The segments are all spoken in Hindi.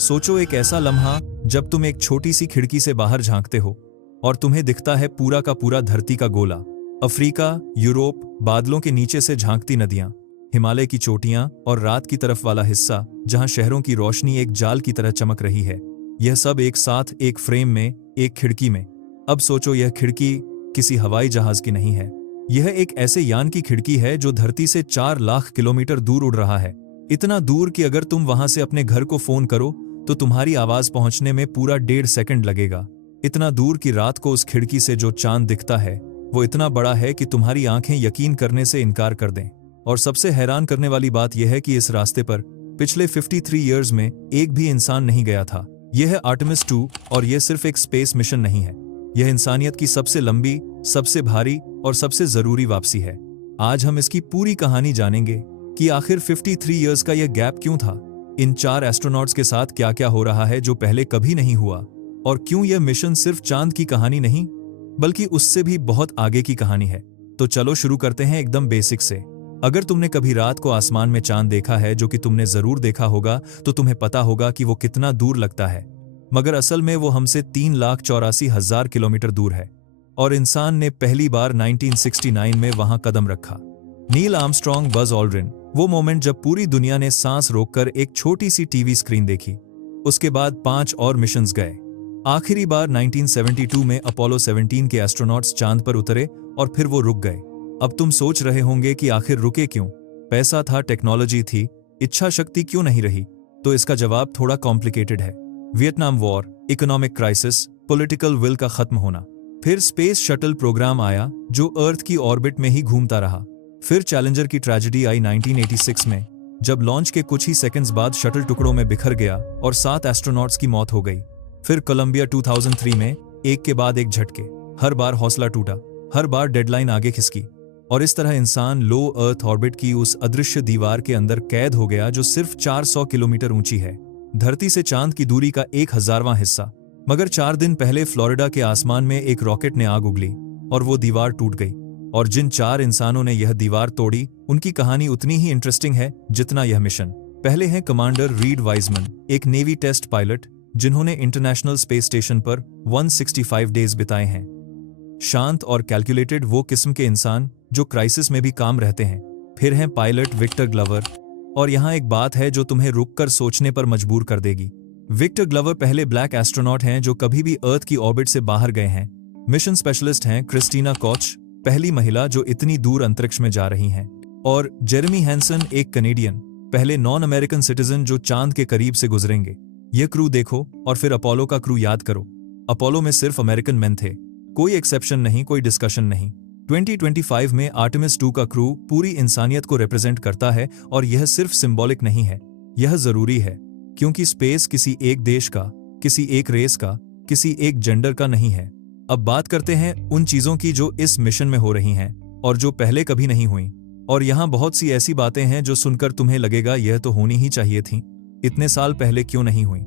सोचो एक ऐसा लम्हा जब तुम एक छोटी सी खिड़की से बाहर झांकते हो और तुम्हें दिखता है पूरा का पूरा धरती का गोला। अफ्रीका, यूरोप, बादलों के नीचे से झांकती नदियां, हिमालय की चोटियां और रात की तरफ वाला हिस्सा जहां शहरों की रोशनी एक जाल की तरह चमक रही है। यह सब एक साथ एक फ्रेम में, एक खिड़की में। अब सोचो यह खिड़की किसी हवाई जहाज की नहीं है। यह एक ऐसे यान की खिड़की है जो धरती से 4 लाख किलोमीटर दूर उड़ रहा है। इतना दूर कि अगर तुम वहां से अपने घर को फोन करो तो तुम्हारी आवाज पहुंचने में पूरा 1.5 सेकंड लगेगा। इतना दूर कि रात को उस खिड़की से जो चांद दिखता है वो इतना बड़ा है कि तुम्हारी आंखें यकीन करने से इनकार कर दें। और सबसे हैरान करने वाली बात यह है कि इस रास्ते पर पिछले 53 ईयर्स में एक भी इंसान नहीं गया था। यह है आर्टेमिस 2 और यह सिर्फ एक स्पेस मिशन नहीं है, यह इंसानियत की सबसे लंबी, सबसे भारी और सबसे जरूरी वापसी है। आज हम इसकी पूरी कहानी जानेंगे कि आखिर 53 इयर्स का यह गैप क्यों था, इन 4 एस्ट्रोनॉट्स के साथ क्या क्या हो रहा है जो पहले कभी नहीं हुआ, और क्यों यह मिशन सिर्फ चांद की कहानी नहीं बल्कि उससे भी बहुत आगे की कहानी है। तो चलो शुरू करते हैं एकदम बेसिक से। अगर तुमने कभी रात को आसमान में चांद देखा है, जो कि तुमने जरूर देखा होगा, तो तुम्हें पता होगा कि वो कितना दूर लगता है, मगर असल में वो हमसे 3,84,000 किलोमीटर दूर है। और इंसान ने पहली बार 1969 में वहां कदम रखा। नील आर्मस्ट्रॉन्ग, बज ऑल्ड्रिन, वो मोमेंट जब पूरी दुनिया ने सांस रोककर एक छोटी सी टीवी स्क्रीन देखी। उसके बाद 5 और मिशंस गए। आखिरी बार 1972 में अपोलो 17 के एस्ट्रोनॉट्स चांद पर उतरे और फिर वो रुक गए। अब तुम सोच रहे होंगे कि आखिर रुके क्यों? पैसा था, टेक्नोलॉजी थी, इच्छा शक्ति क्यों नहीं रही? तो इसका जवाब थोड़ा कॉम्प्लिकेटेड है। Vietnam war, economic crisis, political will का खत्म होना। फिर स्पेस शटल प्रोग्राम आया जो अर्थ की ऑर्बिट में ही घूमता रहा। फिर चैलेंजर की ट्रेजेडी आई 1986 में, जब लॉन्च के कुछ ही सेकंड्स बाद शटल टुकड़ों में बिखर गया और 7 एस्ट्रोनॉट्स की मौत हो गई। फिर कोलंबिया 2003 में, एक के बाद एक झटके, हर बार हौसला टूटा, हर बार डेडलाइन आगे खिसकी, और इस तरह इंसान लो अर्थ ऑर्बिट की उस अदृश्य दीवार के अंदर कैद हो गया जो सिर्फ 400 किलोमीटर ऊंची है, धरती से चांद की दूरी का 1,000वां हिस्सा। मगर 4 दिन पहले फ्लोरिडा के आसमान में एक रॉकेट ने आग उगली और वो दीवार टूट गई। और जिन 4 इंसानों ने यह दीवार तोड़ी, उनकी कहानी उतनी ही इंटरेस्टिंग है जितना यह मिशन। पहले हैं कमांडर रीड वाइजमैन, एक नेवी टेस्ट पायलट जिन्होंने इंटरनेशनल स्पेस स्टेशन पर 165 डेज बिताए हैं। शांत और कैलकुलेटेड वो किस्म के इंसान जो क्राइसिस में भी काम रहते हैं। फिर हैं पायलट विक्टर ग्लोवर, और यहाँ एक बात है जो तुम्हें रुककर सोचने पर मजबूर कर देगी। विक्टर ग्लोवर पहले ब्लैक एस्ट्रोनॉट हैं जो कभी भी अर्थ की ऑर्बिट से बाहर गए हैं। मिशन स्पेशलिस्ट हैं क्रिस्टीना कोच, पहली महिला जो इतनी दूर अंतरिक्ष में जा रही हैं। और जेरेमी हैंसन, एक कनेडियन, पहले नॉन अमेरिकन सिटीजन जो चांद के करीब से गुजरेंगे। यह क्रू देखो और फिर अपोलो का क्रू याद करो। अपोलो में सिर्फ अमेरिकन मैन थे, कोई एक्सेप्शन नहीं, कोई डिस्कशन नहीं। 2025 में आर्टेमिस 2 का क्रू पूरी इंसानियत को रिप्रेजेंट करता है, और यह सिर्फ सिंबॉलिक नहीं है, यह जरूरी है, क्योंकि स्पेस किसी एक देश का, किसी एक रेस का, किसी एक जेंडर का नहीं है। अब बात करते हैं उन चीजों की जो इस मिशन में हो रही हैं और जो पहले कभी नहीं हुई। और यहाँ बहुत सी ऐसी बातें हैं जो सुनकर तुम्हें लगेगा यह तो होनी ही चाहिए थी, इतने साल पहले क्यों नहीं हुई।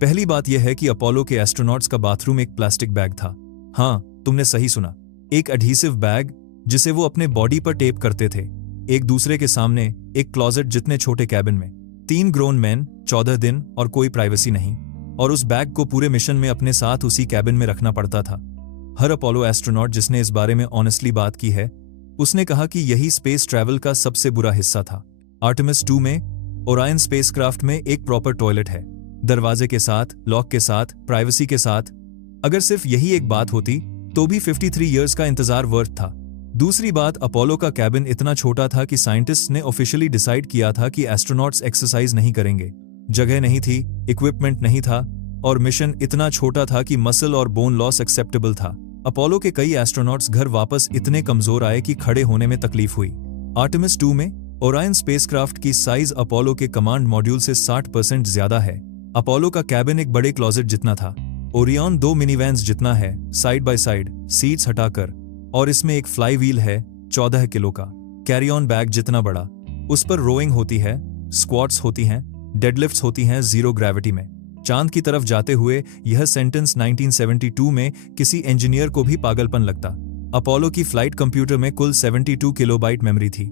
पहली बात यह है कि अपोलो के एस्ट्रोनॉट्स का बाथरूम एक प्लास्टिक बैग था। हाँ, तुमने सही सुना, एक एडहीसिव बैग जिसे वो अपने बॉडी पर टेप करते थे, एक दूसरे के सामने एक क्लोजेट जितने छोटे कैबिन में। 3 ग्रोन मैन, 14 दिन और कोई प्राइवेसी नहीं। और उस बैग को पूरे मिशन में अपने साथ उसी कैबिन में रखना पड़ता था। हर अपोलो एस्ट्रोनॉट जिसने इस बारे में ऑनेस्टली बात की है, उसने कहा कि यही स्पेस ट्रैवल का सबसे बुरा हिस्सा था। आर्टेमिस 2 में ओरायन स्पेसक्राफ्ट में एक प्रॉपर टॉयलेट है, दरवाजे के साथ, लॉक के साथ, प्राइवेसी के साथ। अगर सिर्फ यही एक बात होती तो भी 53 इयर्स का इंतजार वर्थ था। दूसरी बात, अपोलो का कैबिन इतना छोटा था कि साइंटिस्ट ने ऑफिशियली डिसाइड किया था कि एस्ट्रोनॉट्स एक्सरसाइज नहीं करेंगे। जगह नहीं थी, इक्विपमेंट नहीं था, और मिशन इतना छोटा था कि मसल और बोन लॉस एक्सेप्टेबल था। अपोलो के कई एस्ट्रोनॉट्स घर वापस इतने कमजोर आए कि खड़े होने में तकलीफ हुई। आर्टेमिस 2 में ओरायन स्पेसक्राफ्ट की साइज अपोलो के कमांड मॉड्यूल से 60% ज्यादा है। अपोलो का कैबिन एक बड़े क्लोजेट जितना था, ओरियन 2 मिनीवैन्स जितना है, साइड बाय साइड, सीट्स हटाकर, और इसमें एक फ्लाई व्हील है 14 किलो का, कैरी ऑन बैग जितना बड़ा। उस पर रोइंग होती है, स्क्वाट्स होती हैं, डेडलिफ्ट्स होती हैं जीरो ग्रेविटी में। चांद की तरफ जाते हुए यह सेंटेंस 1972 में किसी इंजीनियर को भी पागलपन लगता। अपोलो की फ्लाइट कंप्यूटर में कुल 72 किलोबाइट मेमोरी थी।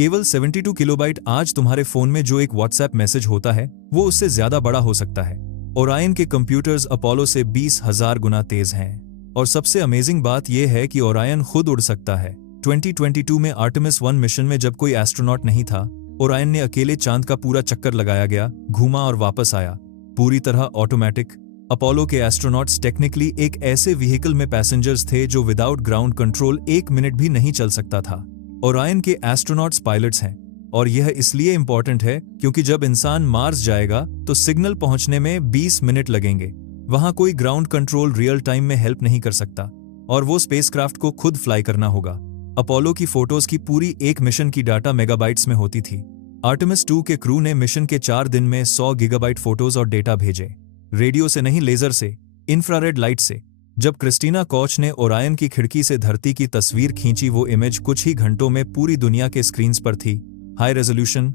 केवल 72 किलोबाइट। आज तुम्हारे फोन में जो एक व्हाट्सएप मैसेज होता है वो उससे ज्यादा बड़ा हो सकता है। ओरायन के कंप्यूटर्स अपोलो से 20,000 गुना तेज हैं। और सबसे अमेजिंग बात यह है कि ओरायन खुद उड़ सकता है। 2022 में आर्टेमिस 1 मिशन में जब कोई एस्ट्रोनॉट नहीं था, ओरायन ने अकेले चांद का पूरा चक्कर लगाया गया, घूमा और वापस आया, पूरी तरह ऑटोमेटिक। अपोलो के एस्ट्रोनॉट्स टेक्निकली एक ऐसे व्हीकल में पैसेंजर्स थे जो विदाउट ग्राउंड कंट्रोल 1 मिनट भी नहीं चल सकता था। ओरायन के एस्ट्रोनॉट्स पायलट्स हैं, और यह इसलिए इंपॉर्टेंट है क्योंकि जब इंसान मार्स जाएगा तो सिग्नल पहुंचने में 20 मिनट लगेंगे। वहां कोई ग्राउंड कंट्रोल रियल टाइम में हेल्प नहीं कर सकता, और वो स्पेसक्राफ्ट को खुद फ्लाई करना होगा। अपोलो की फोटोज की पूरी एक मिशन की डाटा मेगाबाइट्स में होती थी। आर्टेमिस 2 के क्रू ने मिशन के 4 दिन में 100 गीगाबाइट फोटोज और डेटा भेजे, रेडियो से नहीं, लेजर से, इंफ्रारेड लाइट से। जब क्रिस्टीना कोच ने ओरायन की खिड़की से धरती की तस्वीर खींची, वो इमेज कुछ ही घंटों में पूरी दुनिया के स्क्रीन्स पर थी, हाई रेजोल्यूशन,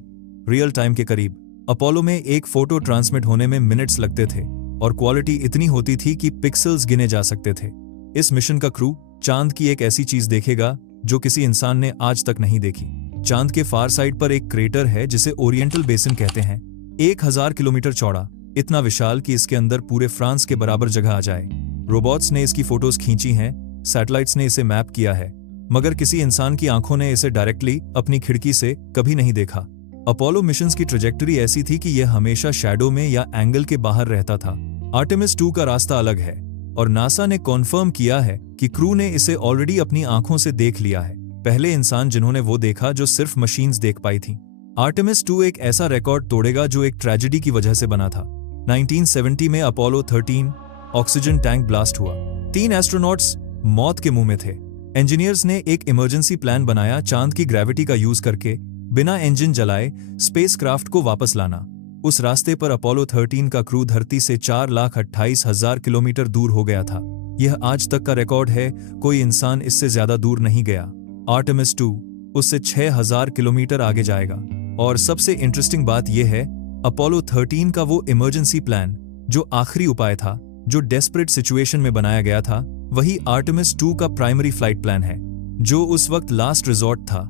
रियल टाइम के करीब। अपोलो में एक फोटो ट्रांसमिट होने में मिनट्स लगते थे, और क्वालिटी इतनी होती थी कि पिक्सल्स गिने जा सकते थे। इस मिशन का क्रू चांद की एक ऐसी चीज देखेगा जो किसी इंसान ने आज तक नहीं देखी। चांद के फार साइड पर एक क्रेटर है जिसे ओरिएंटल बेसिन कहते हैं, 1000 किलोमीटर चौड़ा, इतना विशाल कि इसके अंदर पूरे फ्रांस के बराबर जगह आ जाए। रोबोट्स ने इसकी फोटोज खींची हैं, सैटेलाइट्स ने इसे मैप किया है, मगर किसी इंसान की आंखों ने इसे डायरेक्टली अपनी खिड़की से कभी नहीं देखा। अपोलो मिशंस की ट्रैजेक्टरी ऐसी थी कि यह हमेशा शैडो में या एंगल के बाहर रहता था। आर्टेमिस 2 का रास्ता अलग है, और नासा ने कॉन्फर्म किया है कि क्रू ने इसे ऑलरेडी अपनी आंखों से देख लिया है। पहले इंसान जिन्होंने वो देखा जो सिर्फ मशीन्स देख पाई थी। आर्टेमिस 2 एक ऐसा रिकॉर्ड तोड़ेगा जो एक ट्रेजेडी की वजह से बना था। 1970 में अपोलो 13 ऑक्सीजन टैंक ब्लास्ट हुआ। 3 एस्ट्रोनॉट्स मौत के मुंह में थे। इंजीनियर्स ने एक इमरजेंसी प्लान बनाया, चांद की ग्रेविटी का यूज करके बिना इंजन जलाए स्पेसक्राफ्ट को वापस लाना। उस रास्ते पर अपोलो 13 का क्रू धरती से 4,28,000 किलोमीटर दूर हो गया था। यह आज तक का रिकॉर्ड है, कोई इंसान इससे ज्यादा दूर नहीं गया। आर्टेमिस 2 उससे 6,000 किलोमीटर आगे जाएगा। और सबसे इंटरेस्टिंग बात यह है, अपोलो 13 का वो इमरजेंसी प्लान जो आखिरी उपाय था, जो डेस्परेट सिचुएशन में बनाया गया था, वही आर्टेमिस 2 का प्राइमरी फ्लाइट प्लान है, जो उस वक्त लास्ट रिजॉर्ट था।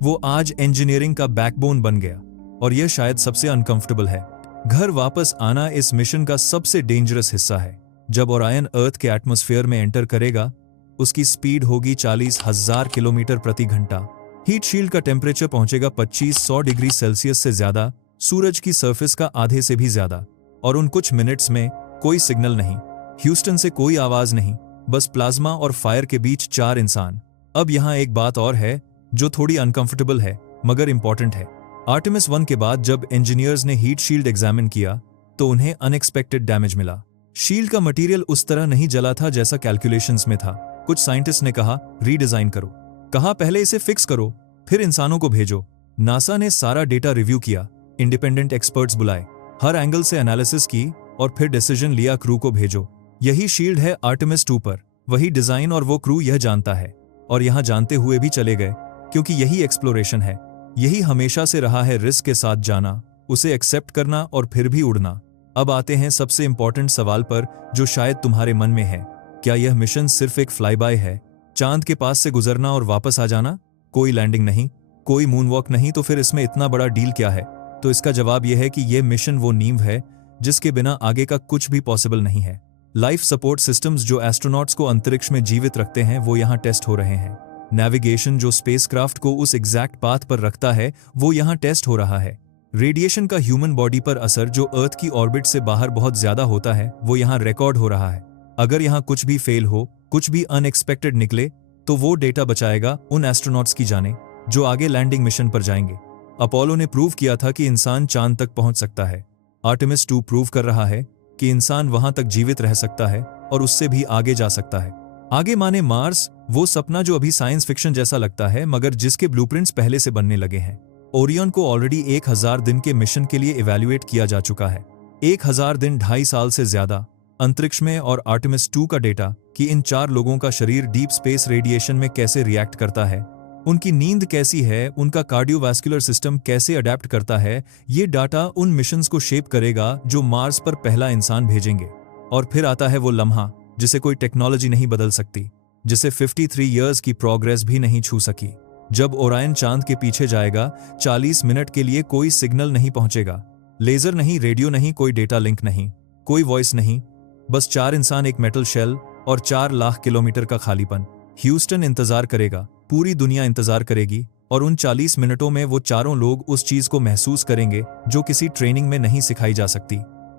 वो आज इंजीनियरिंग का बैकबोन बन गया, और यह शायद सबसे अनकंफर्टेबल है। घर वापस आना इस मिशन का सबसे डेंजरस हिस्सा है। जब ओरायन अर्थ के एटमॉस्फेयर में एंटर करेगा, उसकी स्पीड होगी 40,000 किलोमीटर प्रति घंटा। हीट शील्ड का टेम्परेचर पहुंचेगा 2500 डिग्री सेल्सियस से ज्यादा, सूरज की सरफेस का आधे से भी ज्यादा। और उन कुछ मिनट्स में कोई सिग्नल नहीं, ह्यूस्टन से कोई आवाज नहीं, बस प्लाज्मा और फायर के बीच 4 इंसान। अब यहाँ एक बात और है जो थोड़ी अनकंफर्टेबल है मगर इंपॉर्टेंट है। आर्टेमिस 1 के बाद जब इंजीनियर्स ने हीट शील्ड एग्जामिन किया तो उन्हें अनएक्सपेक्टेड डैमेज मिला। शील्ड का मटेरियल उस तरह नहीं जला था जैसा कैलकुलेशंस में था। कुछ साइंटिस्ट ने कहा रीडिजाइन करो, कहा पहले इसे फिक्स करो फिर इंसानों को भेजो। नासा ने सारा डेटा रिव्यू किया, इंडिपेंडेंट एक्सपर्ट्स बुलाए, हर एंगल से एनालिसिस की और फिर डिसीजन लिया क्रू को भेजो। यही शील्ड है आर्टेमिस 2 पर, वही डिजाइन, और वो क्रू यह जानता है और यहां जानते हुए भी चले गए, क्योंकि यही एक्सप्लोरेशन है, यही हमेशा से रहा है, रिस्क के साथ जाना, उसे एक्सेप्ट करना और फिर भी उड़ना। अब आते हैं सबसे इंपॉर्टेंट सवाल पर जो शायद तुम्हारे मन में है, क्या यह मिशन सिर्फ एक फ्लाई बाय है, चांद के पास से गुजरना और वापस आ जाना, कोई लैंडिंग नहीं, कोई मूनवॉक नहीं, तो फिर इसमें इतना बड़ा डील क्या है? तो इसका जवाब यह है कि यह मिशन वो नींव है जिसके बिना आगे का कुछ भी पॉसिबल नहीं है। लाइफ सपोर्ट सिस्टम्स जो एस्ट्रोनॉट्स को अंतरिक्ष में जीवित रखते हैं वो यहाँ टेस्ट हो रहे हैं। नेविगेशन जो स्पेसक्राफ्ट को उस एग्जैक्ट पाथ पर रखता है वो यहाँ टेस्ट हो रहा है। रेडिएशन का ह्यूमन बॉडी पर असर जो अर्थ की ऑर्बिट से बाहर बहुत ज्यादा होता है वो यहाँ रिकॉर्ड हो रहा है। अगर यहाँ कुछ भी फेल हो, कुछ भी अनएक्सपेक्टेड निकले, तो वो डेटा बचाएगा उन एस्ट्रोनॉट्स की जाने जो आगे लैंडिंग मिशन पर जाएंगे। अपोलो ने प्रूव किया था कि इंसान चांद तक पहुंच सकता है। आर्टेमिस 2 प्रूव कर रहा है कि इंसान वहां तक जीवित रह सकता है और उससे भी आगे जा सकता है। आगे माने मार्स, वो सपना जो अभी साइंस फिक्शन जैसा लगता है मगर जिसके ब्लूप्रिंट्स पहले से बनने लगे हैं। ओरियन को ऑलरेडी 1000 दिन के मिशन के लिए इवैल्यूएट किया जा चुका है। 1000 दिन 2.5 साल से ज्यादा अंतरिक्ष में, और आर्टेमिस 2 का डेटा कि इन 4 लोगों का शरीर डीप स्पेस रेडिएशन में कैसे रिएक्ट करता है, उनकी नींद कैसी है, उनका कार्डियोवैस्कुलर सिस्टम कैसे अडेप्ट करता है, ये डाटा उन मिशंस को शेप करेगा जो मार्स पर पहला इंसान भेजेंगे। और फिर आता है वो लम्हा जिसे कोई टेक्नोलॉजी नहीं बदल सकती, जिसे 53 इयर्स की प्रोग्रेस भी नहीं छू सकी, जब ओरायन चांद के पीछे जाएगा 40 मिनट के लिए कोई सिग्नल नहीं पहुंचेगा, लेजर नहीं, रेडियो नहीं, कोई डेटा लिंक नहीं, कोई वॉइस नहीं, बस 4 इंसान, एक मेटल शेल और 4 लाख किलोमीटर का खालीपन। ह्यूस्टन इंतजार करेगा, पूरी दुनिया इंतजार करेगी, और उन 40 मिनटों में वो चारों लोग उस चीज को महसूस करेंगे जो किसी ट्रेनिंग में नहीं सिखाई जा सकती।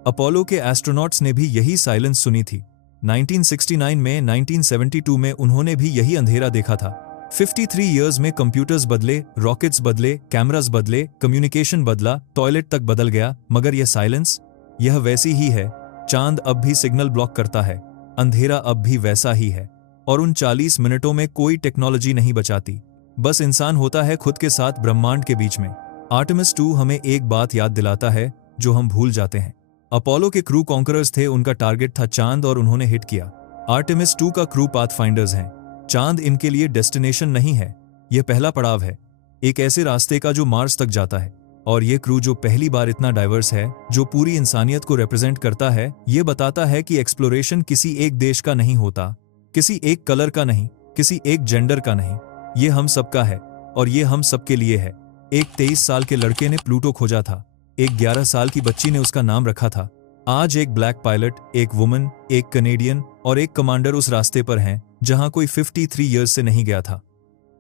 अपोलो के एस्ट्रोनॉट्स ने भी यही साइलेंस सुनी थी 1969 में, 1972 में उन्होंने भी यही अंधेरा देखा था। 53 इयर्स में कंप्यूटर्स बदले, रॉकेट्स बदले, कैमरास बदले, कम्युनिकेशन बदला, टॉयलेट तक बदल गया, मगर यह साइलेंस, यह वैसी ही है। चांद अब भी सिग्नल ब्लॉक करता है, अंधेरा अब भी वैसा ही है, और उन 40 मिनटों में कोई टेक्नोलॉजी नहीं बचाती, बस इंसान होता है खुद के साथ ब्रह्मांड के बीच में। आर्टेमिस 2 हमें एक बात याद दिलाता है जो हम भूल जाते हैं। अपोलो के क्रू कॉन्करर्स थे, उनका टारगेट था चांद और उन्होंने हिट किया। आर्टेमिस 2 का क्रू पाथफाइंडर्स हैं। चांद इनके लिए डेस्टिनेशन नहीं है, यह पहला पड़ाव है, एक ऐसे रास्ते का जो मार्स तक जाता है। और ये क्रू जो पहली बार इतना डाइवर्स है, जो पूरी इंसानियत को रिप्रेजेंट करता है, ये बताता है कि एक्सप्लोरेशन किसी एक देश का नहीं होता, किसी एक कलर का नहीं, किसी एक जेंडर का नहीं, ये हम सबका है, और ये हम सबके लिए है। एक 23 साल के लड़के ने प्लूटो खोजा था, एक 11 साल की बच्ची ने उसका नाम रखा था। आज एक ब्लैक पायलट, एक वुमन, एक कनेडियन और एक कमांडर उस रास्ते पर हैं जहां कोई 53 इयर्स से नहीं गया था।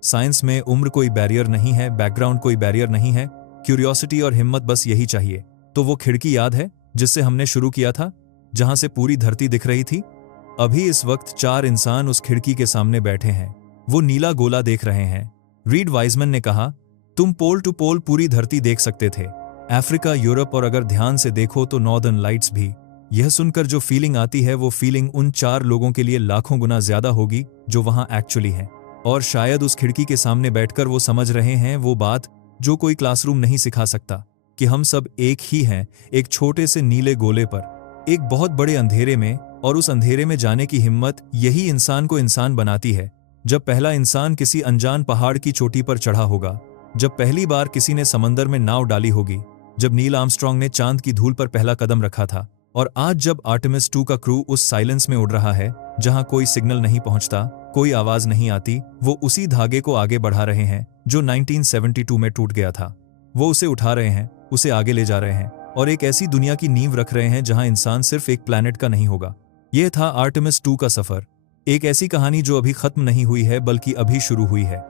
साइंस में उम्र कोई बैरियर नहीं है, बैकग्राउंड कोई बैरियर नहीं है, क्यूरियोसिटी और हिम्मत बस यही चाहिए। तो वो खिड़की याद है जिससे हमने शुरू किया था, जहां से पूरी धरती दिख रही थी? अभी इस वक्त 4 इंसान उस खिड़की के सामने बैठे हैं, वो नीला गोला देख रहे हैं। रीड वाइजमैन ने कहा, तुम पोल टू पोल पूरी धरती देख सकते थे, अफ्रीका, यूरोप, और अगर ध्यान से देखो तो नॉर्दर्न लाइट्स भी। यह सुनकर जो फीलिंग आती है, वो फीलिंग उन 4 लोगों के लिए लाखों गुना ज्यादा होगी जो वहां एक्चुअली हैं। और शायद उस खिड़की के सामने बैठकर वो समझ रहे हैं वो बात जो कोई क्लासरूम नहीं सिखा सकता, कि हम सब एक ही हैं, एक छोटे से नीले गोले पर, एक बहुत बड़े अंधेरे में, और उस अंधेरे में जाने की हिम्मत यही इंसान को इंसान बनाती है। जब पहला इंसान किसी अनजान पहाड़ की चोटी पर चढ़ा होगा, जब पहली बार किसी ने समंदर में नाव डाली होगी, जब नील आर्मस्ट्रॉन्ग ने चांद की धूल पर पहला कदम रखा था, और आज जब आर्टेमिस 2 का क्रू उस साइलेंस में उड़ रहा है जहां कोई सिग्नल नहीं पहुंचता, कोई आवाज नहीं आती, वो उसी धागे को आगे बढ़ा रहे हैं जो 1972 में टूट गया था। वो उसे उठा रहे हैं, उसे आगे ले जा रहे हैं, और एक ऐसी दुनिया की नींव रख रहे हैं जहां इंसान सिर्फ एक प्लैनेट का नहीं होगा। यह था आर्टेमिस 2 का सफर, एक ऐसी कहानी जो अभी खत्म नहीं हुई है बल्कि अभी शुरू हुई है।